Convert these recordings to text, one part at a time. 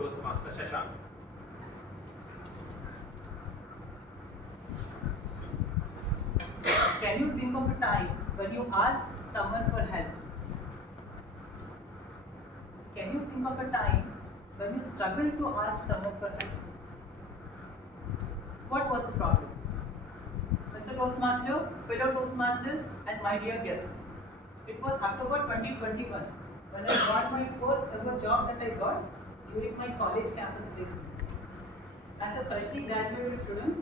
Toastmaster Shashank. Can you think of a time when you asked someone for help? Can you think of a time when you struggled to ask someone for help? What was the problem? Mr. Toastmaster, fellow Toastmasters, and my dear guests, it was October 2021 when I got my first ever job that I got during my college campus placements. As a freshly graduated student,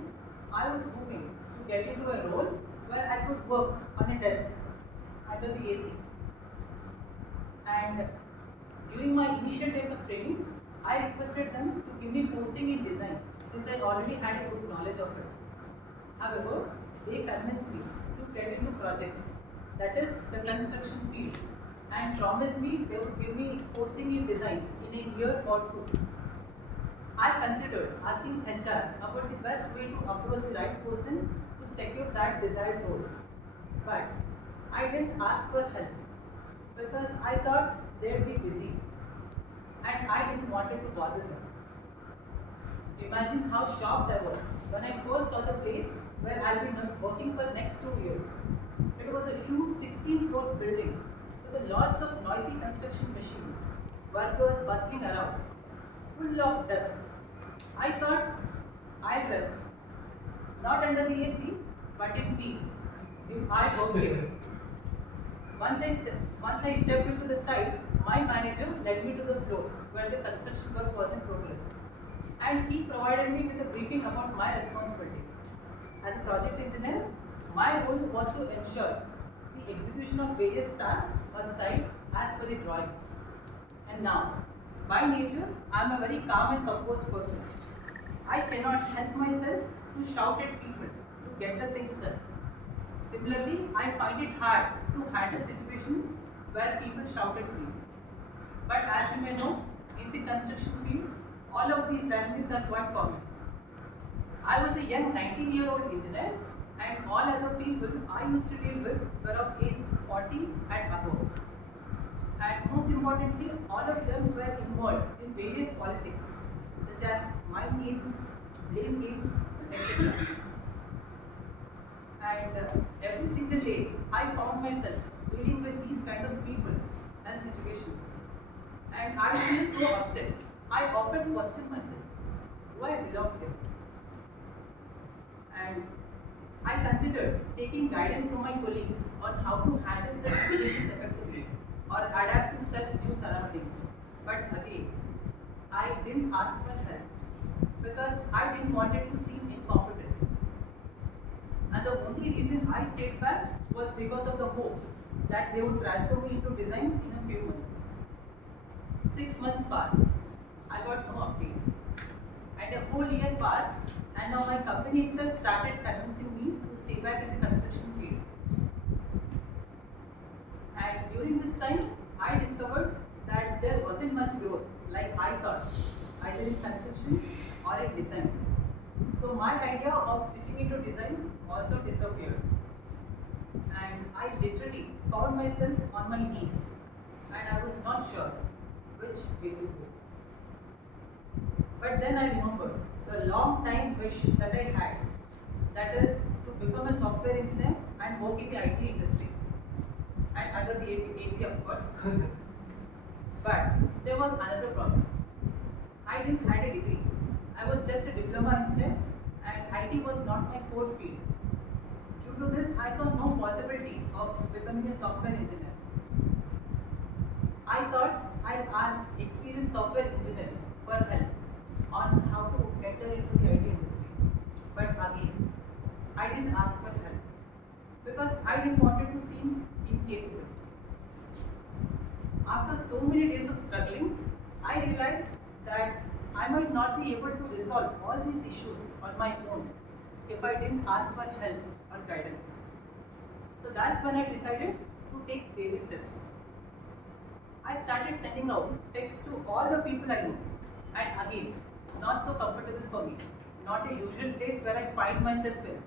I was hoping to get into a role where I could work on a desk under the AC. And during my initial days of training, I requested them to give me posting in design since I already had a good knowledge of it. However, they convinced me to get into projects, that is the construction field, and promised me they would give me posting in design in a year or two. I considered asking HR about the best way to approach the right person to secure that desired role. But I didn't ask for help because I thought they'd be busy and I didn't want to bother them. Imagine how shocked I was when I first saw the place where I'll be working for next 2 years. It was a huge 16 floors building with lots of noisy construction machines, workers bustling around, full of dust. I thought I'd rest, not under the AC, but in peace, if I work here. Once I stepped into the site, my manager led me to the floors where the construction work was in progress. And he provided me with a briefing about my responsibilities. As a project engineer, my role was to ensure the execution of various tasks on site as per the drawings. And now, by nature, I am a very calm and composed person. I cannot help myself to shout at people to get the things done. Similarly, I find it hard to handle situations where people shout at me. But as you may know, in the construction field, all of these dynamics are quite common. I was a young 19-year-old engineer, and all other people I used to deal with were of age 40 and above. And most importantly, all of them were involved in various politics, such as mind games, blame games, etc. And every single day, I found myself dealing with these kind of people and situations. And I feel so upset. I often question myself, do I belong here? And I considered taking guidance from my colleagues on how to handle such situations effectively or adapt to such new surroundings. But again, I didn't ask for help because I didn't want it to seem incompetent. And the only reason I stayed back was because of the hope that they would transfer me into design in a few months. 6 months passed. I got no update. And a whole year passed, and now my company itself started convincing me to stay back in the construction field. And during this time, I discovered that there wasn't much growth like I thought, either in construction or in design. So my idea of switching into design also disappeared. And I literally found myself on my knees, and I was not sure which way to go. But then I remembered the long time wish that I had, that is to become a software engineer and work in the IT industry, and under the AC of course. But there was another problem. I didn't have a degree. I was just a diploma engineer, and IT was not my core field. Due to this, I saw no possibility of becoming a software engineer. I thought I'll ask experienced software engineers for help on how to enter into the IT industry. But again, I didn't ask for help because I didn't want it to seem incapable. After so many days of struggling, I realized that I might not be able to resolve all these issues on my own if I didn't ask for help or guidance. So that's when I decided to take baby steps. I started sending out texts to all the people I knew, and again, not so comfortable for me, not a usual place where I find myself in.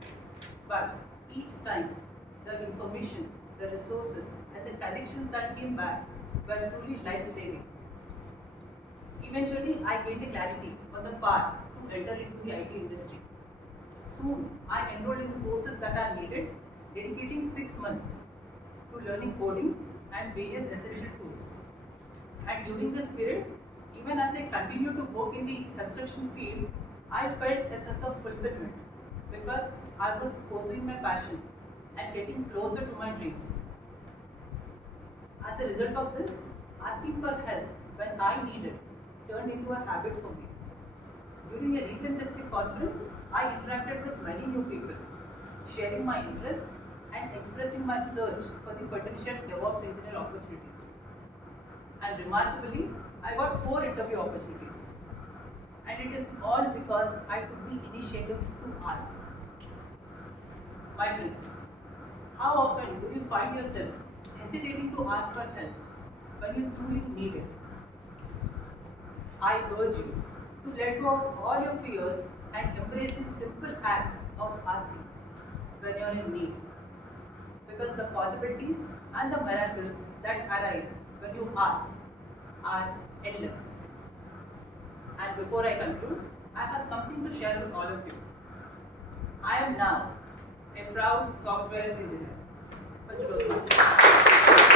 But each time, the information, the resources, and the connections that came back were truly life-saving. Eventually, I gained a clarity on the path to enter into the IT industry. Soon, I enrolled in the courses that are needed, dedicating 6 months to learning coding and various essential tools. And during this period, even as I continued to work in the construction field, I felt a sense of fulfillment because I was pursuing my passion and getting closer to my dreams. As a result of this, asking for help when I needed turned into a habit for me. During a recent district conference, I interacted with many new people, sharing my interests and expressing my search for the potential DevOps engineer opportunities. And remarkably, I got 4 interview opportunities. And it is all because I took the initiative to ask. My friends, how often do you find yourself hesitating to ask for help when you truly need it? I urge you to let go of all your fears and embrace the simple act of asking when you are in need. Because the possibilities and the miracles that arise when you ask are endless. And before I conclude, I have something to share with all of you. I am now a proud software engineer. Mr. Toastmaster.